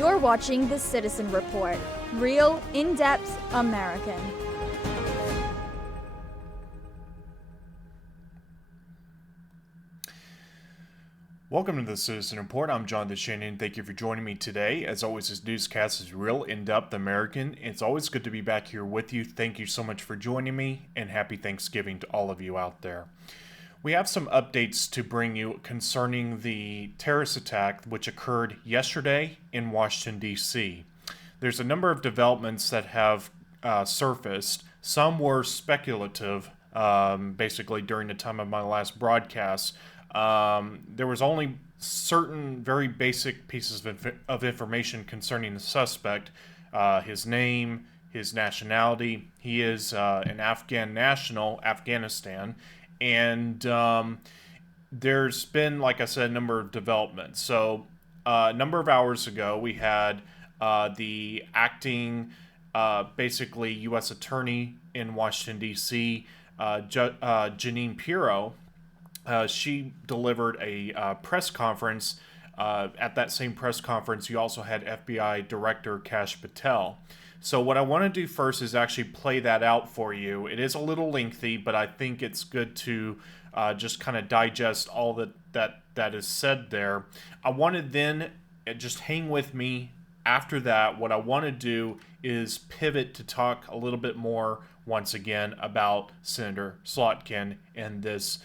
You're watching the Citizen Report, real, in-depth American. Welcome to the Citizen Report. I'm John DeShannon. Thank you for joining me today. As always, this newscast is real, in-depth American. It's always good to be back here with you. Thank you so much for joining me, and happy Thanksgiving to all of you out there. We have some updates to bring you concerning the terrorist attack which occurred yesterday in Washington, D.C. There's a number of developments that have surfaced. Some were speculative, basically during the time of my last broadcast. There was only certain very basic pieces of information concerning the suspect, his name, his nationality. He is an Afghan national, Afghanistan, and there's been, like I said, a number of developments. So a number of hours ago, we had the acting, basically U.S. Attorney in Washington, D.C., Jeanine Pirro. She delivered a press conference. At that same press conference, you also had FBI Director Kash Patel. So what I want to do first is actually play that out for you. It is a little lengthy, but I think it's good to just kind of digest all that is said there. I want to then just hang with me. After that, what I want to do is pivot to talk a little bit more, once again, about Senator Slotkin and this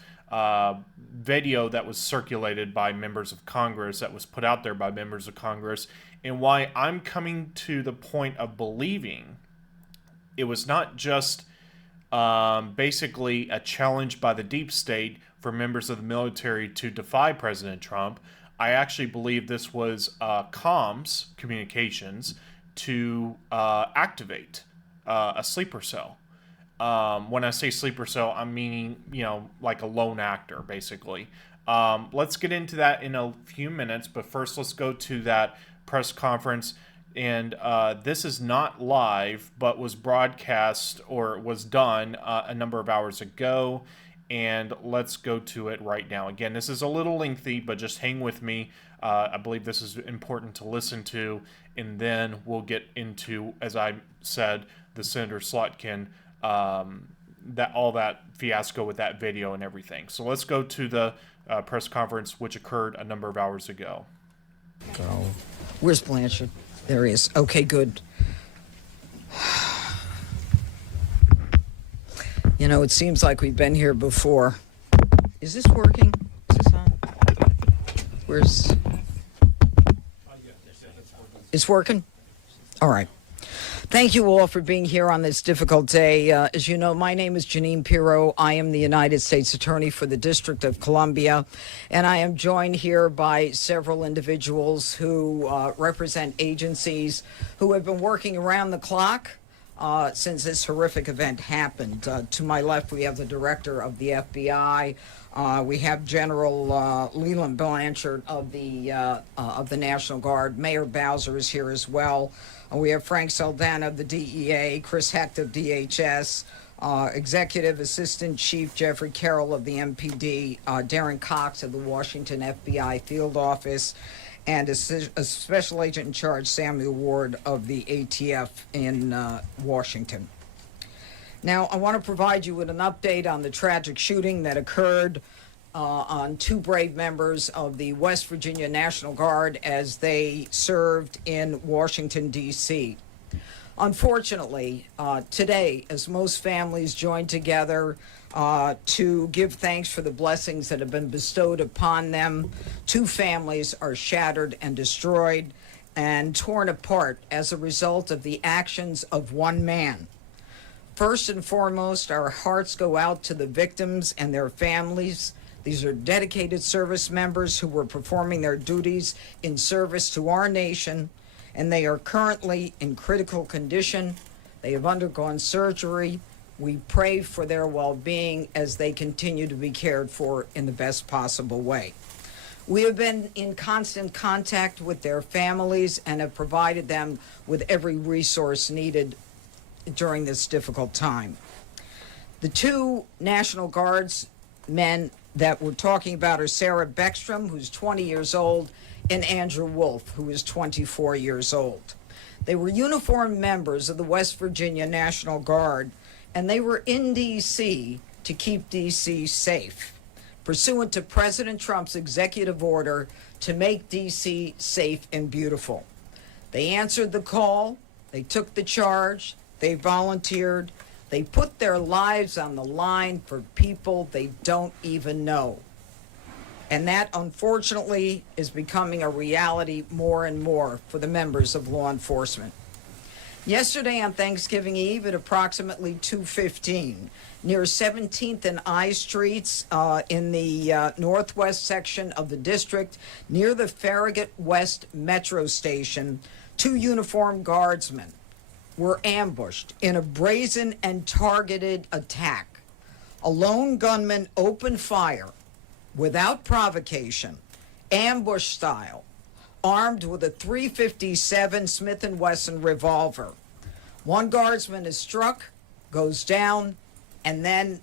video that was circulated by members of Congress, that was put out there by members of Congress, and why I'm coming to the point of believing it was not just basically a challenge by the deep state for members of the military to defy President Trump. I actually believe this was comms, communications, to activate a sleeper cell. When I say sleeper cell, I'm meaning, like a lone actor, basically. Let's get into that in a few minutes, but first let's go to that press conference. And this is not live, but was broadcast or was done a number of hours ago. And let's go to it right now. Again, this is a little lengthy, but just hang with me. I believe this is important to listen to. And then we'll get into, as I said, the Senator Slotkin, that fiasco with that video and everything. So let's go to the press conference, which occurred a number of hours ago. Oh, where's Blanchard? There he is. Okay, good. It seems like we've been here before. Is this working? Is this on? Where's... It's working? All right. Thank you all for being here on this difficult day. As you know, my name is Jeanine Pirro. I am the United States Attorney for the District of Columbia, and I am joined here by several individuals who represent agencies who have been working around the clock since this horrific event happened. To my left, we have the Director of the FBI. We have General Leland Blanchard of the National Guard. Mayor Bowser is here as well. We have Frank Saldana of the DEA, Chris Hecht of DHS, Executive Assistant Chief Jeffrey Carroll of the MPD, Darren Cox of the Washington FBI Field Office, and a Special Agent in Charge, Samuel Ward of the ATF in Washington. Now, I want to provide you with an update on the tragic shooting that occurred on two brave members of the West Virginia National Guard as they served in Washington, D.C. Unfortunately, today, as most families join together to give thanks for the blessings that have been bestowed upon them, two families are shattered and destroyed and torn apart as a result of the actions of one man. First and foremost, our hearts go out to the victims and their families. These are dedicated service members who were performing their duties in service to our nation, and they are currently in critical condition. They have undergone surgery. We pray for their well-being as they continue to be cared for in the best possible way. We have been in constant contact with their families and have provided them with every resource needed during this difficult time. The two National Guards men that we're talking about are Sarah Beckstrom, who's 20 years old, and Andrew Wolf, who is 24 years old. They were uniformed members of the West Virginia National Guard, and they were in D.C. to keep D.C. safe, pursuant to President Trump's executive order to make D.C. safe and beautiful. They answered the call, they took the charge, they volunteered, they put their lives on the line for people they don't even know. And that, unfortunately, is becoming a reality more and more for the members of law enforcement. Yesterday on Thanksgiving Eve at approximately 2:15, near 17th and I Streets in the northwest section of the district, near the Farragut West Metro Station, two uniformed guardsmen were ambushed in a brazen and targeted attack. A lone gunman opened fire without provocation, ambush style, armed with a .357 Smith & Wesson revolver. One guardsman is struck, goes down, and then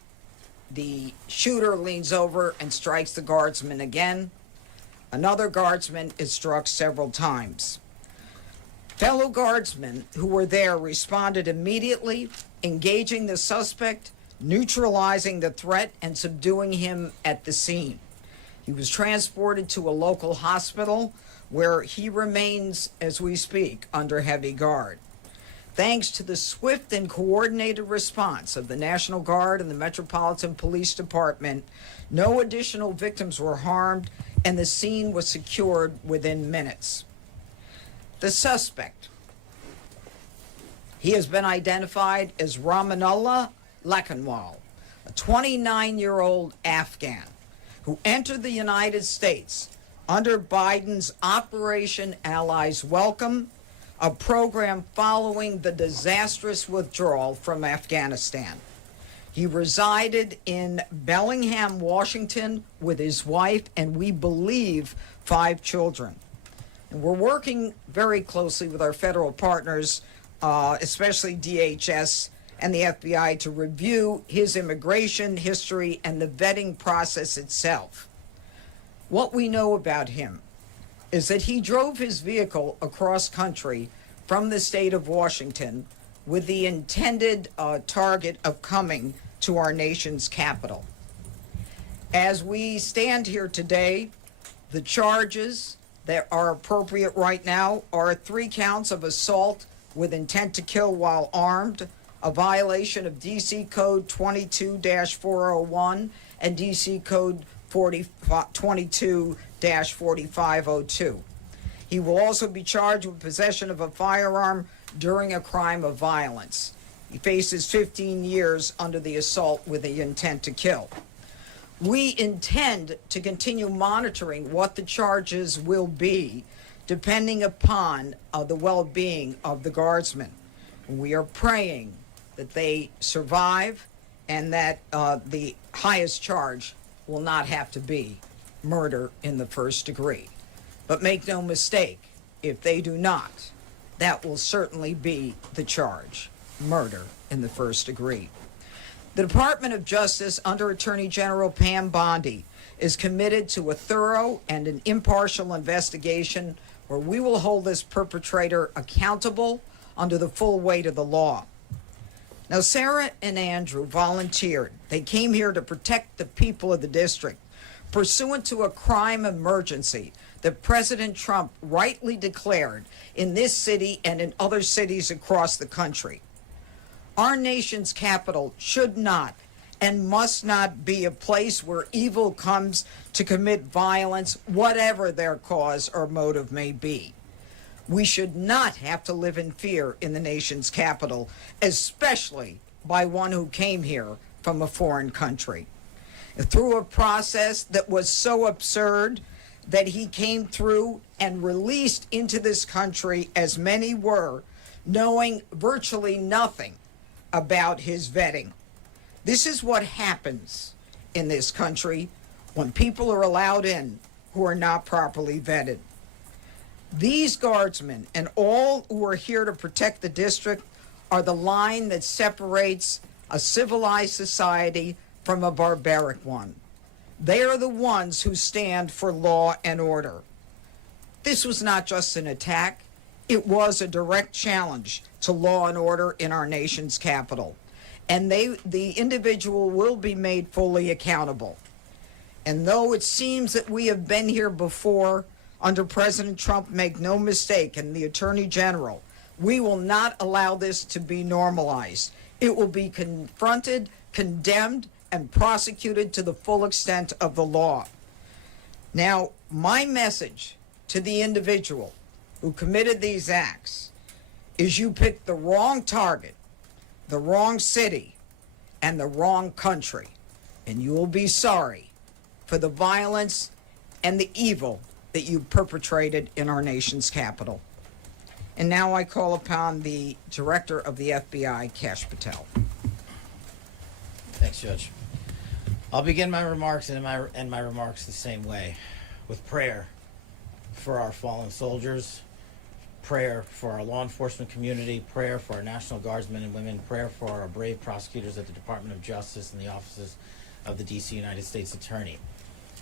the shooter leans over and strikes the guardsman again. Another guardsman is struck several times. Fellow guardsmen who were there responded immediately, engaging the suspect, neutralizing the threat, and subduing him at the scene. He was transported to a local hospital where he remains, as we speak, under heavy guard. Thanks to the swift and coordinated response of the National Guard and the Metropolitan Police Department, no additional victims were harmed, and the scene was secured within minutes. The suspect, he has been identified as Ramanullah Lakanwal, a 29-year-old Afghan who entered the United States under Biden's Operation Allies Welcome, a program following the disastrous withdrawal from Afghanistan. He resided in Bellingham, Washington with his wife and, we believe, 5 children. And we're working very closely with our federal partners, especially DHS and the FBI, to review his immigration history and the vetting process itself. What we know about him is that he drove his vehicle across country from the state of Washington with the intended target of coming to our nation's capital. As we stand here today, the charges that are appropriate right now are 3 counts of assault with intent to kill while armed, a violation of DC Code 22-401 and DC Code 22-4502. He will also be charged with possession of a firearm during a crime of violence. He faces 15 years under the assault with the intent to kill. We intend to continue monitoring what the charges will be, depending upon the well-being of the guardsmen. We are praying that they survive and that the highest charge will not have to be murder in the first degree. But make no mistake, if they do not, that will certainly be the charge, murder in the first degree. The Department of Justice, under Attorney General Pam Bondi, is committed to a thorough and an impartial investigation where we will hold this perpetrator accountable under the full weight of the law. Now, Sarah and Andrew volunteered. They came here to protect the people of the district, pursuant to a crime emergency that President Trump rightly declared in this city and in other cities across the country. Our nation's capital should not and must not be a place where evil comes to commit violence, whatever their cause or motive may be. We should not have to live in fear in the nation's capital, especially by one who came here from a foreign country. Through a process that was so absurd that he came through and released into this country, as many were, knowing virtually nothing about his vetting. This is what happens in this country when people are allowed in who are not properly vetted. These guardsmen and all who are here to protect the district are the line that separates a civilized society from a barbaric one. They are the ones who stand for law and order. This was not just an attack, it was a direct challenge to law and order in our nation's capital. And the individual will be made fully accountable. And though it seems that we have been here before under President Trump, make no mistake, and the Attorney General, we will not allow this to be normalized. It will be confronted, condemned, and prosecuted to the full extent of the law. Now, my message to the individual who committed these acts is you picked the wrong target, the wrong city, and the wrong country, and you will be sorry for the violence and the evil that you perpetrated in our nation's capital. And now I call upon the Director of the FBI, Kash Patel. Thanks, Judge. I'll begin my remarks and my remarks the same way, with prayer for our fallen soldiers, prayer for our law enforcement community, prayer for our National Guardsmen and women, prayer for our brave prosecutors at the Department of Justice and the offices of the D.C. United States Attorney.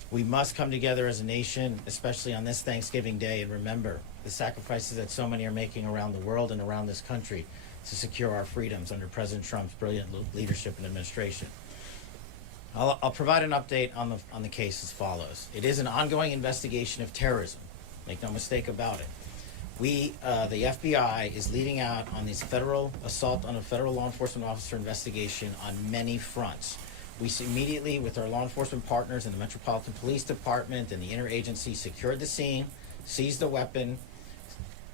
We must come together as a nation, especially on this Thanksgiving Day, and remember the sacrifices that so many are making around the world and around this country to secure our freedoms under President Trump's brilliant leadership and administration. I'll provide an update on the case as follows. It is an ongoing investigation of terrorism. Make no mistake about it. The FBI is leading out on this federal assault on a federal law enforcement officer investigation on many fronts. We immediately, with our law enforcement partners in the Metropolitan Police Department and the interagency, secured the scene, seized the weapon,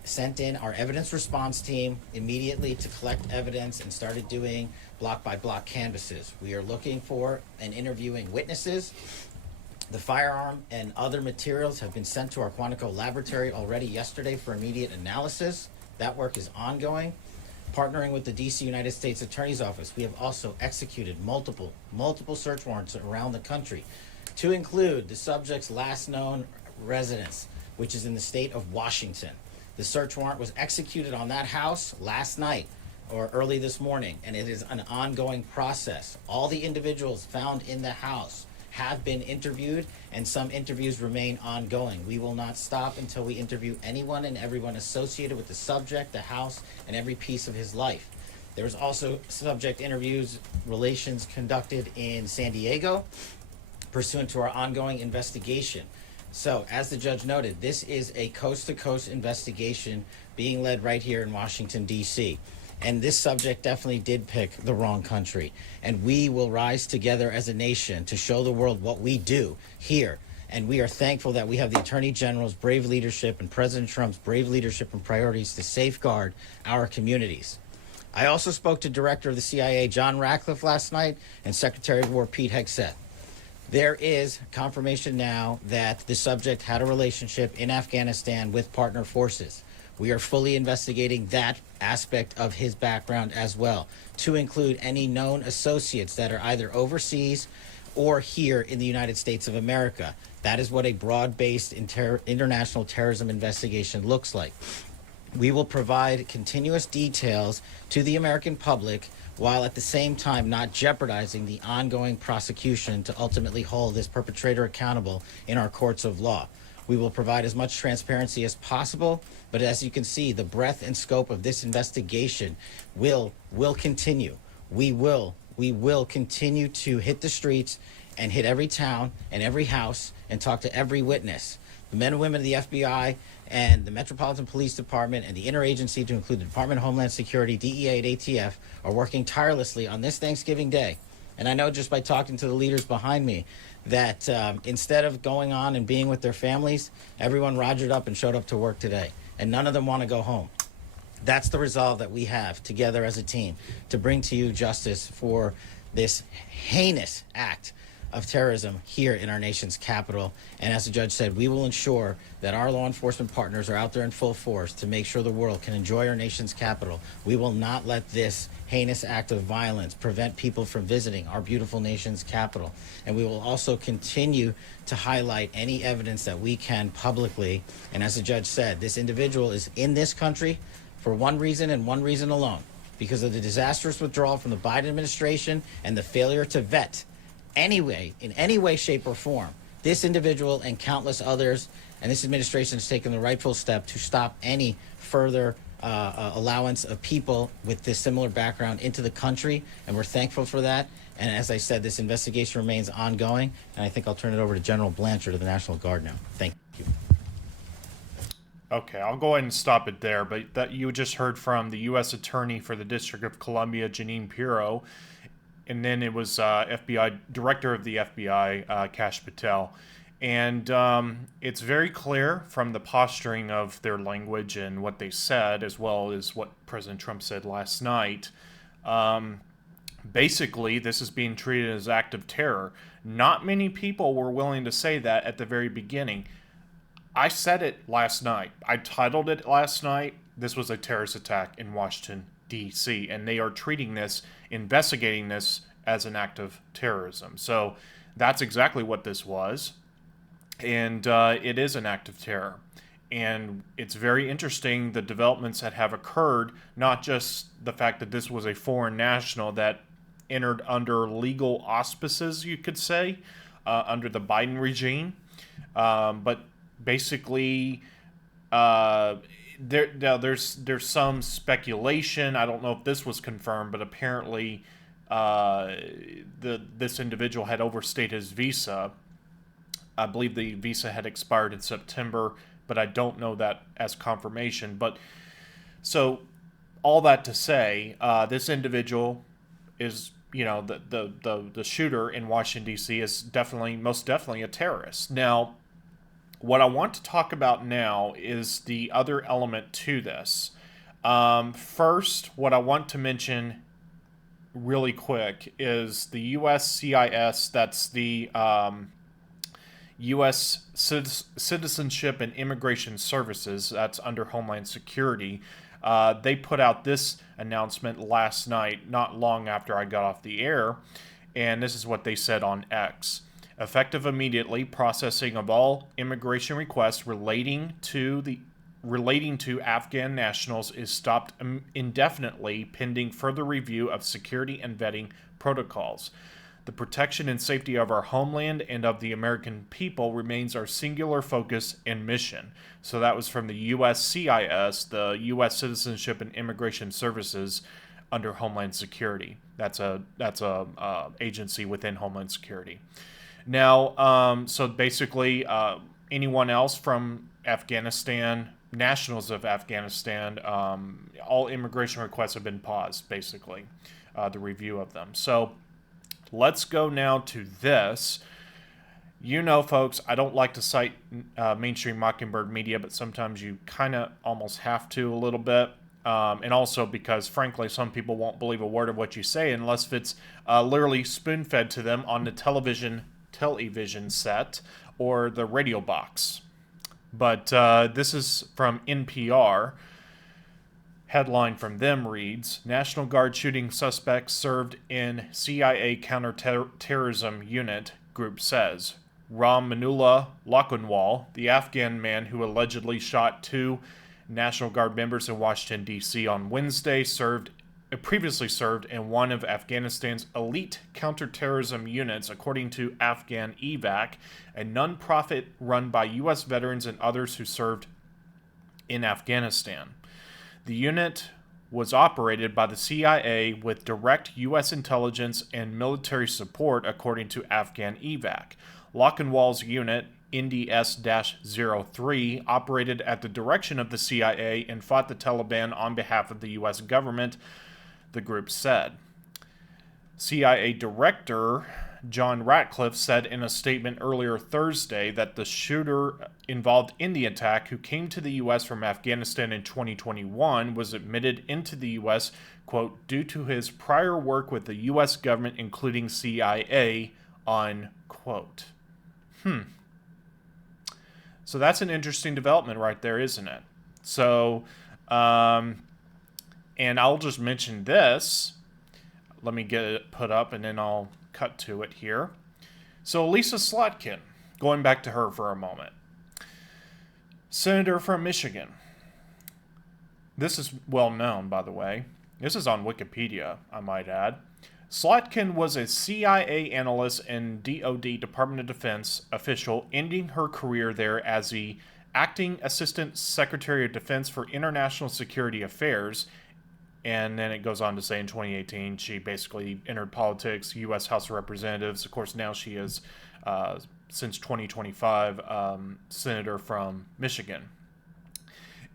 sent in our evidence response team immediately to collect evidence, and started doing block-by-block canvasses. We are looking for and interviewing witnesses. The firearm and other materials have been sent to our Quantico laboratory already yesterday for immediate analysis. That work is ongoing. Partnering with the D.C. United States Attorney's Office, we have also executed multiple search warrants around the country to include the subject's last known residence, which is in the state of Washington. The search warrant was executed on that house last night or early this morning, and it is an ongoing process. All the individuals found in the house have been interviewed, and some interviews remain ongoing. We will not stop until we interview anyone and everyone associated with the subject, the house, and every piece of his life. There's also subject interviews, relations conducted in San Diego, pursuant to our ongoing investigation. So, as the judge noted, this is a coast-to-coast investigation being led right here in Washington, D.C., and this subject definitely did pick the wrong country. And we will rise together as a nation to show the world what we do here. And we are thankful that we have the Attorney General's brave leadership and President Trump's brave leadership and priorities to safeguard our communities. I also spoke to Director of the CIA, John Ratcliffe, last night, and Secretary of War, Pete Hegseth. There is confirmation now that the subject had a relationship in Afghanistan with partner forces. We are fully investigating that aspect of his background as well, to include any known associates that are either overseas or here in the United States of America. That is what a broad-based international terrorism investigation looks like. We will provide continuous details to the American public while at the same time not jeopardizing the ongoing prosecution to ultimately hold this perpetrator accountable in our courts of law. We will provide as much transparency as possible, but as you can see, the breadth and scope of this investigation will continue. We will continue to hit the streets and hit every town and every house and talk to every witness. The men and women of the FBI and the Metropolitan Police Department and the interagency, to include the Department of Homeland Security, DEA, and ATF, are working tirelessly on this Thanksgiving Day. And I know just by talking to the leaders behind me that instead of going on and being with their families, everyone rogered up and showed up to work today. And none of them want to go home. That's the resolve that we have together as a team to bring to you justice for this heinous act of terrorism here in our nation's capital. And as the judge said, we will ensure that our law enforcement partners are out there in full force to make sure the world can enjoy our nation's capital. We will not let this heinous act of violence prevent people from visiting our beautiful nation's capital. And we will also continue to highlight any evidence that we can publicly. And as the judge said, this individual is in this country for one reason and one reason alone, because of the disastrous withdrawal from the Biden administration and the failure to vet in any way, shape, or form, this individual and countless others And this administration has taken the rightful step to stop any further allowance of people with this similar background into the country, and we're thankful for that. And as I said, this investigation remains ongoing, and I think I'll turn it over to General Blanchard of the National Guard now. Thank you. Okay, I'll go ahead and stop it there, but that you just heard from the U.S. Attorney for the District of Columbia, Jeanine Pirro, and then it was FBI Director of the FBI, Kash Patel. And it's very clear from the posturing of their language and what they said, as well as what President Trump said last night. Basically, this is being treated as an act of terror. Not many people were willing to say that at the very beginning. I said it last night. I titled it last night. This was a terrorist attack in Washington, D.C., and they are treating this, investigating this as an act of terrorism. So that's exactly what this was. And it is an act of terror. And it's very interesting the developments that have occurred, not just the fact that this was a foreign national that entered under legal auspices, you could say, under the Biden regime, but basically there's some speculation. I don't know if this was confirmed, but apparently this individual had overstayed his visa. I believe the visa had expired in September, but I don't know that as confirmation. But so all that to say, this individual is, the shooter in Washington, D.C. is most definitely a terrorist. Now, what I want to talk about now is the other element to this. First, what I want to mention really quick is the USCIS, that's the U.S. Citizenship and Immigration Services, that's under Homeland Security. They put out this announcement last night, not long after I got off the air, and this is what they said on X. Effective immediately, processing of all immigration requests relating to Afghan nationals is stopped indefinitely pending further review of security and vetting protocols. The protection and safety of our homeland and of the American people remains our singular focus and mission. So that was from the USCIS, the U.S. Citizenship and Immigration Services under Homeland Security. That's a agency within Homeland Security. Now, so basically, anyone else from Afghanistan, nationals of Afghanistan, all immigration requests have been paused, basically, the review of them. So let's go now to this. Folks, I don't like to cite mainstream Mockingbird media, but sometimes you kind of almost have to a little bit. And also because, frankly, some people won't believe a word of what you say unless it's literally spoon-fed to them on the television set or the radio box. But this is from NPR. Headline from them reads, National Guard shooting suspect served in CIA counterterrorism unit, group says. Ram Manullah Lakunwal, the Afghan man who allegedly shot two National Guard members in Washington, D.C. on Wednesday, previously served in one of Afghanistan's elite counterterrorism units, according to Afghan Evac, a nonprofit run by U.S. veterans and others who served in Afghanistan. The unit was operated by the CIA with direct U.S. intelligence and military support, according to Afghan Evac. Lockenwall's unit, NDS-03, operated at the direction of the CIA and fought the Taliban on behalf of the U.S. government, the group said. CIA Director John Ratcliffe said in a statement earlier Thursday that the shooter involved in the attack, who came to the U.S. from Afghanistan in 2021, was admitted into the U.S., quote, due to his prior work with the U.S. government, including CIA, unquote. So that's an interesting development right there, isn't it? So, and I'll just mention this. Let me get it put up, and then I'll cut to it here. So Lisa Slotkin, going back to her for a moment. Senator from Michigan. This is well known, by the way. This is on Wikipedia, I might add. Slotkin was a CIA analyst and DoD Department of Defense official, ending her career there as the Acting Assistant Secretary of Defense for International Security Affairs. And then it goes on to say in 2018, she basically entered politics, U.S. House of Representatives. Of course, now she is, since 2025, Senator from Michigan.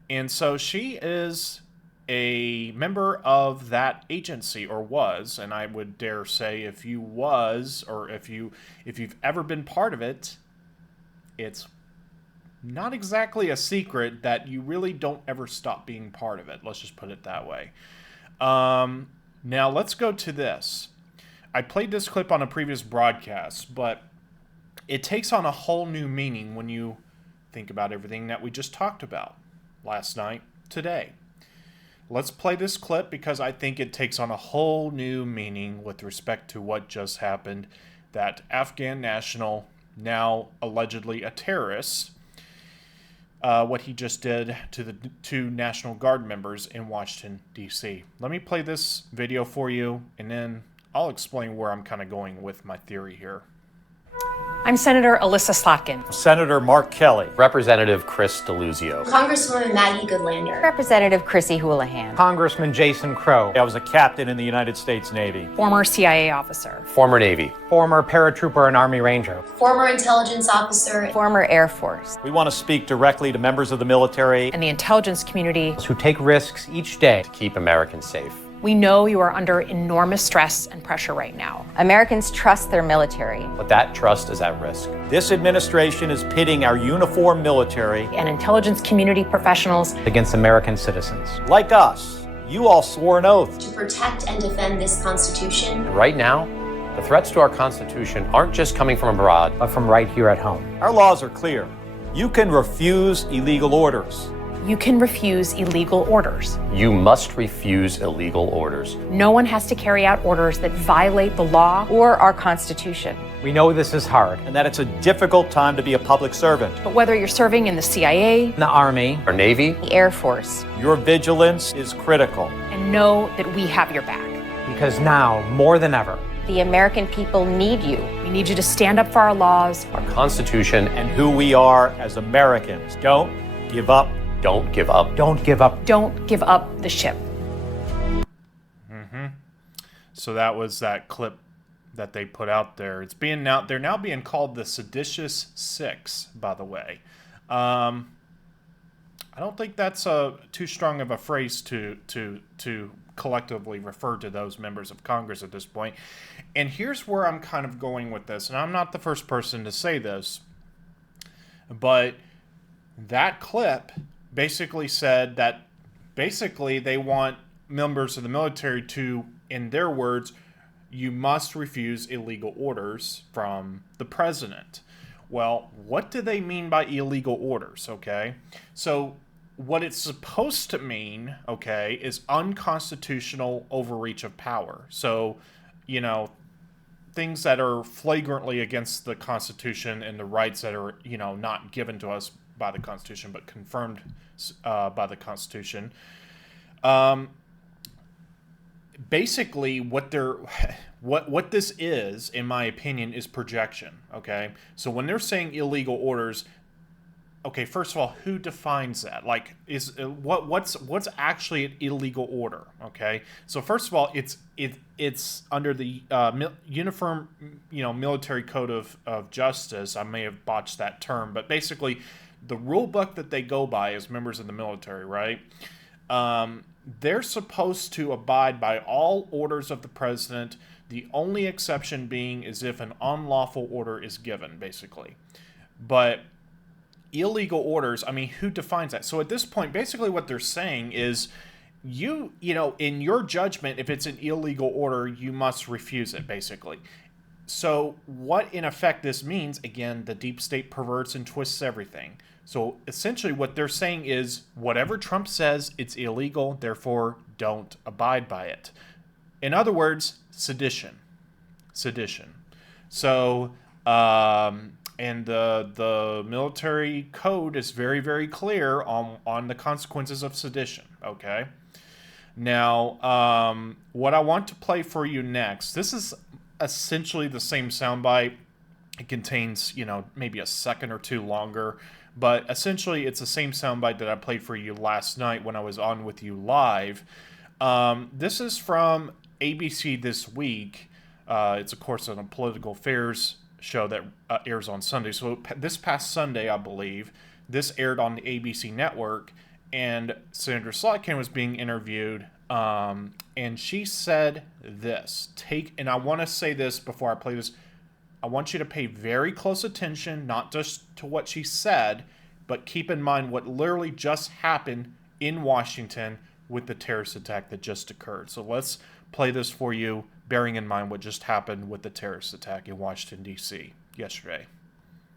And so she is a member of that agency, or was, and I would dare say if you was, or if you've ever been part of it, it's not exactly a secret that you really don't ever stop being part of it. Let's just put it that way. Now let's go to this. I played this clip on a previous broadcast, but it takes on a whole new meaning when you think about everything that we just talked about last night, today. Let's play this clip because I think it takes on a whole new meaning with respect to what just happened. That Afghan national, now allegedly a terrorist, what he just did to the two National Guard members in Washington, D.C. Let me play this video for you, and then I'll explain where I'm kind of going with my theory here. I'm Senator Alyssa Slotkin. Senator Mark Kelly. Representative Chris DeLuzio. Congresswoman Maggie Goodlander. Representative Chrissy Houlihan. Congressman Jason Crow. I was a captain in the United States Navy. Former CIA officer. Former Navy. Former paratrooper and Army Ranger. Former intelligence officer. Former Air Force. We want to speak directly to members of the military And the intelligence community. who take risks each day. To keep Americans safe. We know you are under enormous stress and pressure right now. Americans trust their military. But that trust is at risk. This administration is pitting our uniformed military And intelligence community professionals. against American citizens. Like us, you all swore an oath. To protect and defend this Constitution. Right now, the threats to our Constitution aren't just coming from abroad, But from right here at home. Our laws are clear. You can refuse illegal orders. You can refuse illegal orders. You must refuse illegal orders. No one has to carry out orders that violate the law. Or our Constitution. We know this is hard and that it's a difficult time to be a public servant. But whether you're serving in the CIA, The Army, Our Navy, The Air Force. your vigilance is critical. and know that we have your back. Because now, more than ever, The American people need you. We need you to stand up for our laws. our Constitution, and who we are as Americans. Don't give up. don't give up. Don't give up. Don't give up the ship. So that was that clip that they put out there. It's being now they're now being called the Seditious Six, by the way. I don't think that's too strong of a phrase to collectively refer to those members of Congress at this point. And here's where I'm kind of going with this, and I'm not the first person to say this, but that clip basically said that basically they want members of the military to, in their words, you must refuse illegal orders from the president. Well, what do they mean by illegal orders, okay? So what it's supposed to mean, okay, is unconstitutional overreach of power. So, you know, things that are flagrantly against the Constitution and the rights that are, you know, not given to us by the Constitution, but confirmed by the Constitution. Basically, what this is, in my opinion, is projection. Okay, so when they're saying illegal orders, okay, first of all, who defines that? Like, what's actually an illegal order? Okay, so first of all, it's under the Uniform, Military Code of Justice. I may have botched that term, but basically, the rule book that they go by as members of the military, right? They're supposed to abide by all orders of the president. The only exception being is if an unlawful order is given, basically. But illegal orders, I mean, who defines that? So at this point, basically what they're saying is you know, in your judgment, if it's an illegal order, you must refuse it, basically. So what in effect this means, again, the deep state perverts and twists everything. So essentially what they're saying is whatever Trump says, it's illegal, therefore don't abide by it. In other words, sedition. So, and the military code is very, very clear on the consequences of sedition, okay? Now, what I want to play for you next, this is essentially the same soundbite. It contains, maybe a second or two longer, but essentially it's the same soundbite that I played for you last night when I was on with you live. This is from ABC This Week. It's, of course, on a political affairs show that airs on Sunday. So this past Sunday, I believe, this aired on the ABC network, and Senator Slotkin was being interviewed, and she said this. And I want to say this before I play this. I want you to pay very close attention, not just to what she said, but keep in mind what literally just happened in Washington with the terrorist attack that just occurred. So let's play this for you, bearing in mind what just happened with the terrorist attack in Washington, D.C. yesterday.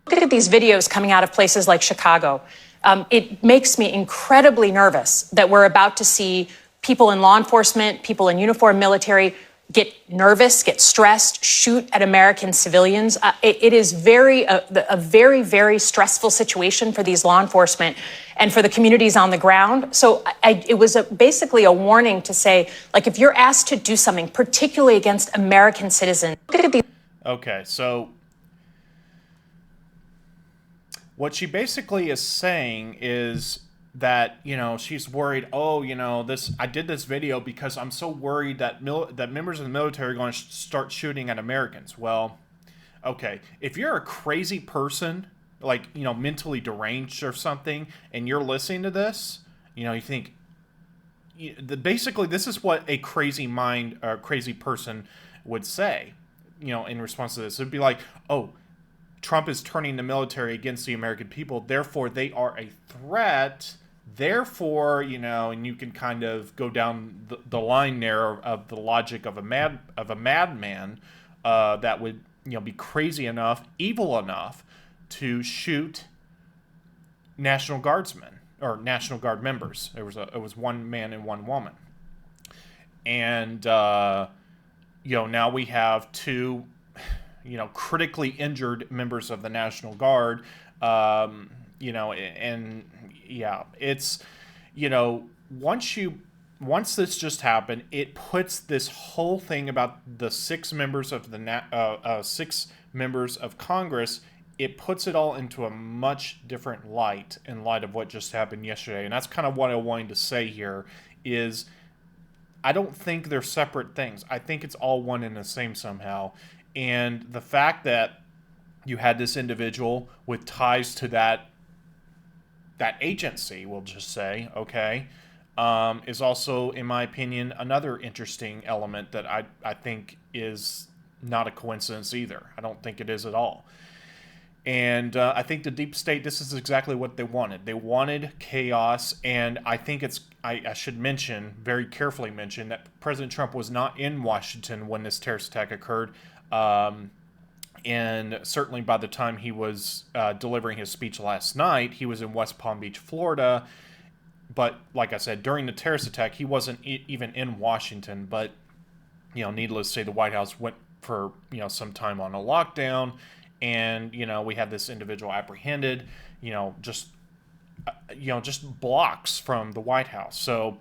Look at these videos coming out of places like Chicago. It makes me incredibly nervous that we're about to see people in law enforcement, people in uniform military get nervous, get stressed, shoot at American civilians. It is a very, very stressful situation for these law enforcement and for the communities on the ground. So it was basically a warning to say, like, if you're asked to do something, particularly against American citizens. Okay, so what she basically is saying is that, she's worried, I did this video because I'm so worried that that members of the military are going to start shooting at Americans. Well, okay, if you're a crazy person, like, mentally deranged or something, and you're listening to this, you think, basically this is what a crazy mind or crazy person would say, in response to this. It'd be like, oh, Trump is turning the military against the American people, therefore they are a threat. Therefore, and you can kind of go down the line there of the logic of a madman that would, be crazy enough, evil enough to shoot National Guardsmen or National Guard members. It was one man and one woman, and now we have two, critically injured members of the National Guard. It's, once this just happened, it puts this whole thing about the six members of Congress, it puts it all into a much different light in light of what just happened yesterday. And that's kind of what I wanted to say here is I don't think they're separate things. I think it's all one and the same somehow. And the fact that you had this individual with ties to that agency, we'll just say, okay, is also, in my opinion, another interesting element that I think is not a coincidence either. I don't think it is at all. And I think the deep state, this is exactly what they wanted. They wanted chaos, and I think I should very carefully mention, that President Trump was not in Washington when this terrorist attack occurred. And certainly by the time he was delivering his speech last night, he was in West Palm Beach, Florida. But like I said, during the terrorist attack, he wasn't even in Washington. But, needless to say, the White House went for, some time on a lockdown. And, we had this individual apprehended, just blocks from the White House. So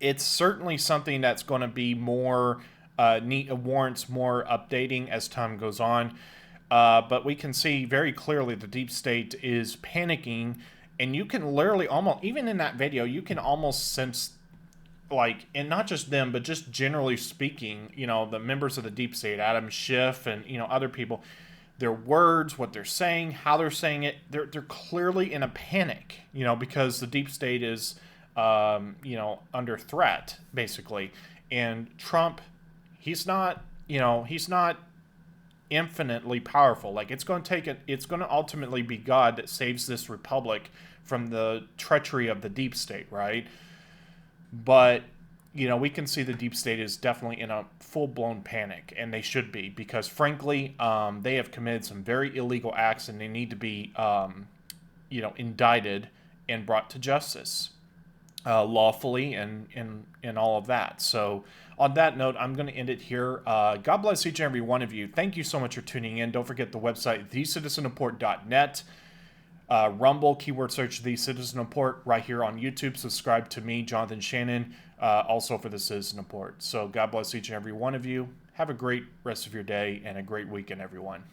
it's certainly something that's going to be more warrants more updating as time goes on. But we can see very clearly the deep state is panicking, and you can literally almost, even in that video, you can almost sense, like, and not just them, but just generally speaking, the members of the deep state, Adam Schiff and, other people, their words, what they're saying, how they're saying it, they're clearly in a panic, because the deep state is, under threat, basically. And Trump, he's not infinitely powerful. Like, it's going to ultimately be God that saves this republic from the treachery of the deep state, right? But, we can see the deep state is definitely in a full-blown panic, and they should be, because frankly, they have committed some very illegal acts, and they need to be, indicted and brought to justice lawfully and all of that. So on that note, I'm going to end it here. God bless each and every one of you. Thank you so much for tuning in. Don't forget the website, thecitizenreport.net. Rumble, keyword search The Citizen Report right here on YouTube. Subscribe to me, Jonathan Shannon. also for the citizen report. So God bless each and every one of you. Have a great rest of your day and a great weekend, everyone.